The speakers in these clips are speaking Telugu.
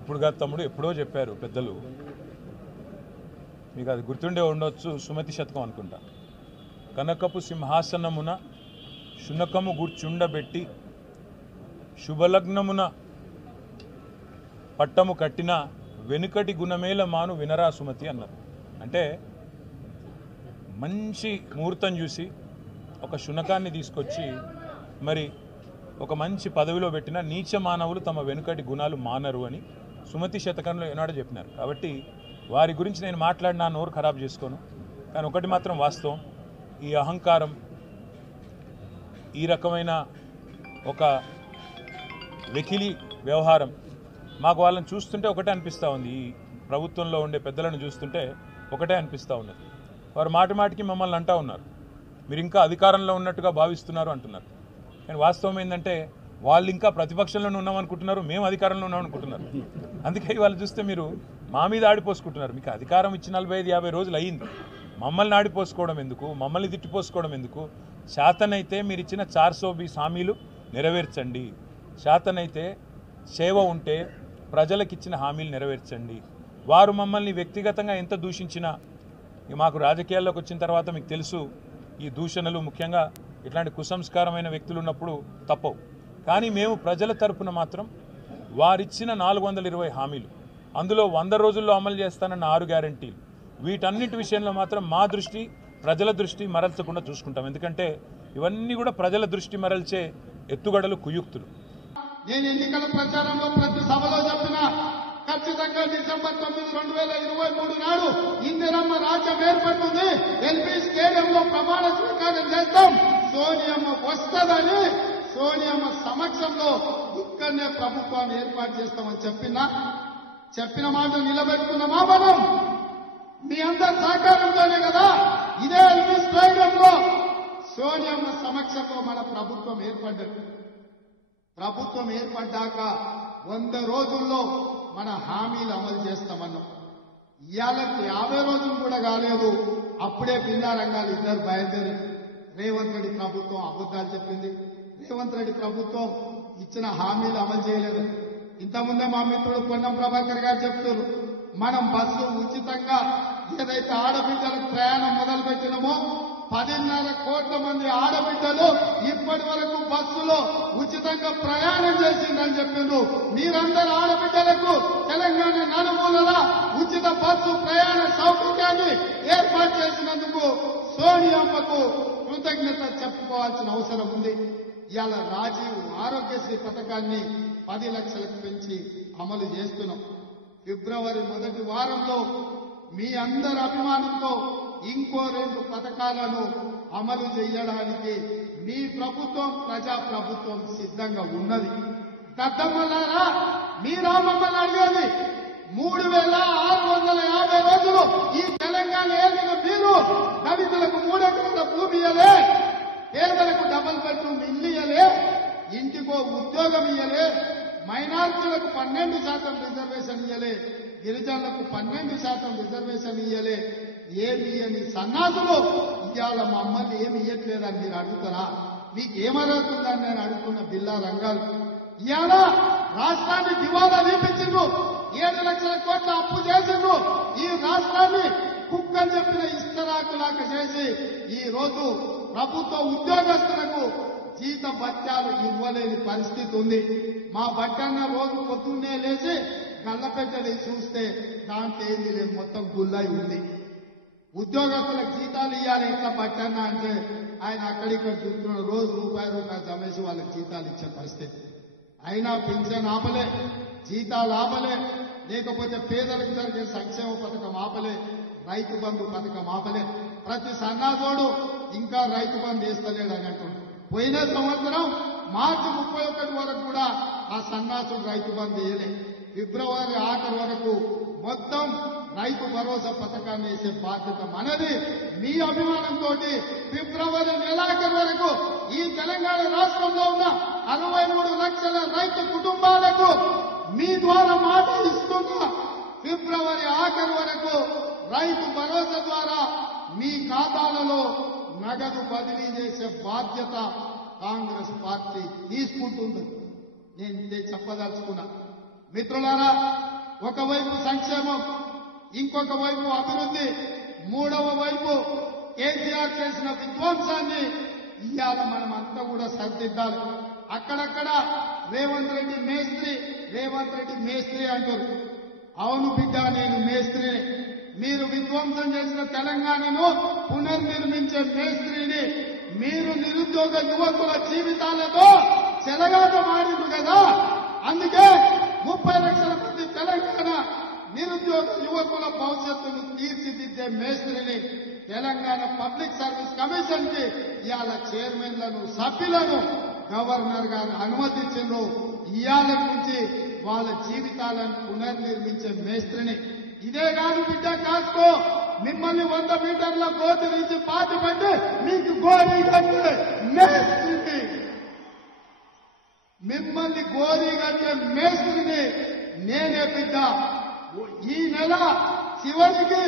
ఇప్పుడు కాదు తమ్ముడు, ఎప్పుడో చెప్పారు పెద్దలు, మీకు అది గుర్తుండే ఉండొచ్చు. సుమతి శతకం అనుకుంటా. కనకపు సింహాసనమున శునకము గుర్చుండబెట్టి శుభలగ్నమున పట్టము కట్టిన వెనుకటి గుణమేల మాను వినరా సుమతి అన్నారు. అంటే మంచి ముహూర్తం చూసి ఒక శునకాన్ని తీసుకొచ్చి మరి ఒక మంచి పదవిలో పెట్టిన నీచ మానవులు తమ వెనుకటి గుణాలు మానరు అని సుమతి శతకంలో ఏనాడో చెప్పినారు. కాబట్టి వారి గురించి నేను మాట్లాడినా నోరు ఖరాబ్ చేసుకోను. కానీ ఒకటి మాత్రం వాస్తవం, ఈ అహంకారం, ఈ రకమైన ఒక వెకిలి వ్యవహారం మాకు వాళ్ళని చూస్తుంటే ఒకటే అనిపిస్తూ ఉంది. ఈ ప్రభుత్వంలో ఉండే పెద్దలను చూస్తుంటే ఒకటే అనిపిస్తూ ఉన్నది. వారు మాటి మాటికి మమ్మల్ని అంటూ ఉన్నారు, మీరు ఇంకా అధికారంలో ఉన్నట్టుగా భావిస్తున్నారు అంటున్నారు. కానీ వాస్తవం ఏంటంటే వాళ్ళు ఇంకా ప్రతిపక్షంలోనే ఉన్నామనుకుంటున్నారు, మేము అధికారంలో ఉన్నామనుకుంటున్నారు. అందుకే వాళ్ళు చూస్తే మీరు మా మీద ఆడిపోసుకుంటున్నారు. మీకు అధికారం ఇచ్చి 45-50 రోజులు అయ్యింది. మమ్మల్ని ఆడిపోసుకోవడం ఎందుకు, మమ్మల్ని తిట్టిపోసుకోవడం ఎందుకు? శాతనైతే మీరు ఇచ్చిన 420 హామీలు నెరవేర్చండి. శాతనైతే సేవ ఉంటే ప్రజలకు ఇచ్చిన హామీలు నెరవేర్చండి. వారు మమ్మల్ని వ్యక్తిగతంగా ఎంత దూషించినా, మాకు రాజకీయాల్లోకి వచ్చిన తర్వాత మీకు తెలుసు, ఈ దూషణలు ముఖ్యంగా ఇట్లాంటి కుసంస్కారమైన వ్యక్తులు ఉన్నప్పుడు తప్పవు. కానీ మేము ప్రజల తరపున మాత్రం వారిచ్చిన 420 హామీలు, అందులో 100 రోజుల్లో అమలు చేస్తానన్న 6 గ్యారంటీలు, వీటన్నిటి విషయంలో మాత్రం మా దృష్టి ప్రజల దృష్టి మరల్చకుండా చూసుకుంటాం. ఎందుకంటే ఇవన్నీ కూడా ప్రజల దృష్టి మరల్చే ఎత్తుగడలు, కుయుక్తులు. నేను ఎన్నికల ప్రచారంలో ప్రతి సభలో చెప్పిన, ఖచ్చితంగా డిసెంబర్ 9, 2023 నాడు ఇందిరమ్మ రాజ్యం ఏర్పడుతుంది. ఎల్బీ స్టేడియంలో ప్రమాణ స్వీకారం చేస్తాం. సోనియమ్మ వస్తుందని, సోనియమ్మ సమక్షంలో ఇక్కడనే ప్రభుత్వాన్ని ఏర్పాటు చేస్తామని చెప్పిన మాట నిలబెట్టుకున్నామా మనం? మీ అందరి సహకారంతోనే కదా ఇదే ఎల్బీ స్టేడియంలో సోనియమ్మ సమక్షంలో మన ప్రభుత్వం ఏర్పడ్డది. ప్రభుత్వం ఏర్పడ్డాక 100 రోజుల్లో మన హామీలు అమలు చేస్తామన్నాం. ఇవాళకి 50 రోజులు కూడా కాలేదు, అప్పుడే భిన్నా రంగాలు ఇద్దరు బయలుదేరి. రేవంత్ రెడ్డి ప్రభుత్వం అబద్ధాలు చెప్పింది. రేవంత్ రెడ్డి ప్రభుత్వం ఇచ్చిన హామీలు అమలు చేయలేదు. ఇంతకుముందే మా మిత్రుడు పొన్నం ప్రభాకర్ గారు చెప్తున్నారు, మనం బస్సు ఉచితంగా ఏదైతే ఆడబిడ్డలకు ప్రయాణం మొదలుపెట్టినామో 10.5 కోట్ల మంది ఆడబిడ్డలు ఇప్పటి వరకు బస్సులో ఉచితంగా ప్రయాణం చేసిందని చెప్పిండ్రు. మీరందరూ ఆడబిడ్డలకు తెలంగాణ నలుమూలల ఉచిత బస్సు ప్రయాణ సౌకర్యాన్ని ఏర్పాటు చేసినందుకు సోనియమ్మకు కృతజ్ఞత చెప్పుకోవాల్సిన అవసరం ఉంది. ఇవాళ రాజీవ్ ఆరోగ్యశ్రీ పథకాన్ని 10 లక్షలకు పెంచి అమలు చేస్తున్నాం. ఫిబ్రవరి మొదటి వారంలో మీ అందరి అభిమానంతో ఇంకో 2 పథకాలను అమలు చేయడానికి మీ ప్రభుత్వం, ప్రజా ప్రభుత్వం సిద్ధంగా ఉన్నది. దద్దమ్మలారా, మీరా మమ్మల్ని అడిగేది 3650 రోజులు ఈ తెలంగాణ ఏలిన మీరు దళితులకు 3 ఎకరాల భూమి ఇయ్యలే, పేదలకు డబుల్ బెడ్రూమ్ ఇల్లు ఇయ్యలే, ఇంటికో ఉద్యోగం ఇయ్యలే, మైనారిటీలకు 12% రిజర్వేషన్ ఇయ్యలే, గిరిజనులకు 12% రిజర్వేషన్ ఇయ్యలే. ఏమి ఇయ్యని సన్నాసులు ఇవాళ మమ్మల్ని ఏమి ఇయ్యట్లేదని మీరు అడుగుతారా? మీకు ఏమరుగుతుందని నేను అడుగుతున్న బిల్లా రంగాలు. ఇవాళ రాష్ట్రాన్ని దివాలా తీపించిండ్రు, 7 లక్షల కోట్ల అప్పు చేసిండ్రు. ఈ రాష్ట్రాన్ని కుక్కని చెప్పిన ఇస్తరాకులాగా చేసి ఈ రోజు ప్రభుత్వ ఉద్యోగస్తులకు జీత భత్యాలు ఇవ్వలేని పరిస్థితి ఉంది. మా బట్టన్న రోజు పొద్దున్నే లేచి గల్లపెట్టని చూస్తే దాంట్లో ఏంది లేదు, మొత్తం గుల్లై ఉంది. ఉద్యోగస్తులకు జీతాలు ఇవ్వాలి ఎట్లా బట్టన్న అంటే ఆయన అక్కడిక్కడ చూస్తున్న రోజు రూపాయి జమేసి వాళ్ళకి జీతాలు ఇచ్చే పరిస్థితి. అయినా పింఛన్ ఆపలే, జీతాలు ఆపలే, లేకపోతే పేదలకు జరిగే సంక్షేమ పథకం ఆపలే, రైతు బంధు పథకం ఆపలే. ప్రతి సన్నాసోడు ఇంకా రైతు బంధు వేస్తలేడు అని అంటున్నాడు. పోయిన సంవత్సరం మార్చి 31 వరకు కూడా ఆ సన్నాసుడు రైతు బంధు వేయలే. ఫిబ్రవరి ఆఖరు వరకు మొత్తం రైతు భరోసా పథకాన్ని వేసే బాధ్యత మనది. మీ అభిమానంతో ఫిబ్రవరి నెలాఖరు వరకు ఈ తెలంగాణ రాష్ట్రంలో ఉన్న 63 లక్షల రైతు కుటుంబాలకు మీ ద్వారా మాట ఇస్తున్నా ఫిబ్రవరి ఆఖరు వరకు రైతు భరోసా ద్వారా మీ ఖాతాలలో నగదు బదిలీ చేసే బాధ్యత కాంగ్రెస్ పార్టీ తీసుకుంటుంది. నేను ఇదే చెప్పదలుచుకున్నా. మిత్రులారా, ఒకవైపు సంక్షేమం, ఇంకొక వైపు అభివృద్ధి, మూడవ వైపు కేసీఆర్ చేసిన విధ్వంసాన్ని ఇవాళ మనం అంతా కూడా సరిదిద్దాలి. అక్కడక్కడ రేవంత్ రెడ్డి మేస్త్రి అంటారు. అవును బిడ్డ, నేను మేస్త్రిని. మీరు విధ్వంసం చేసిన తెలంగాణను పునర్నిర్మించే మేస్త్రిని. మీరు నిరుద్యోగ యువకుల జీవితాలతో చెలగాటమాడింది కదా, అందుకే 30 లక్షల మంది తెలంగాణ నిరుద్యోగ యువకుల భవిష్యత్తును తీర్చిదిద్దే మేస్త్రిని తెలంగాణ పబ్లిక్ సర్వీస్ కమిషన్ కి ఇవాళ చైర్మన్లను, సభ్యులను గవర్నర్ గారు అనుమతించారు. ఇవాళ నుంచి వాళ్ళ జీవితాలను పునర్నిర్మించే మేస్త్రిని. ఇదే కాదు బిడ్డ, కాసుకో, మిమ్మల్ని 100 మీటర్ల గోతి నుంచి పాతి పెట్టి మీకు గోరీ కట్టే మేస్త్రిని, మిమ్మల్ని గోరీ కట్టే మేస్త్రిని నేనే బిడ్డ. ఈ నెల చివరికి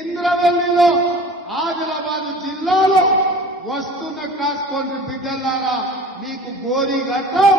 ఇంద్రవల్లిలో, ఆదిలాబాద్ జిల్లాలో వస్తున్న కాసుకోండి బిడ్డలారా, మీకు గోరీ కట్టం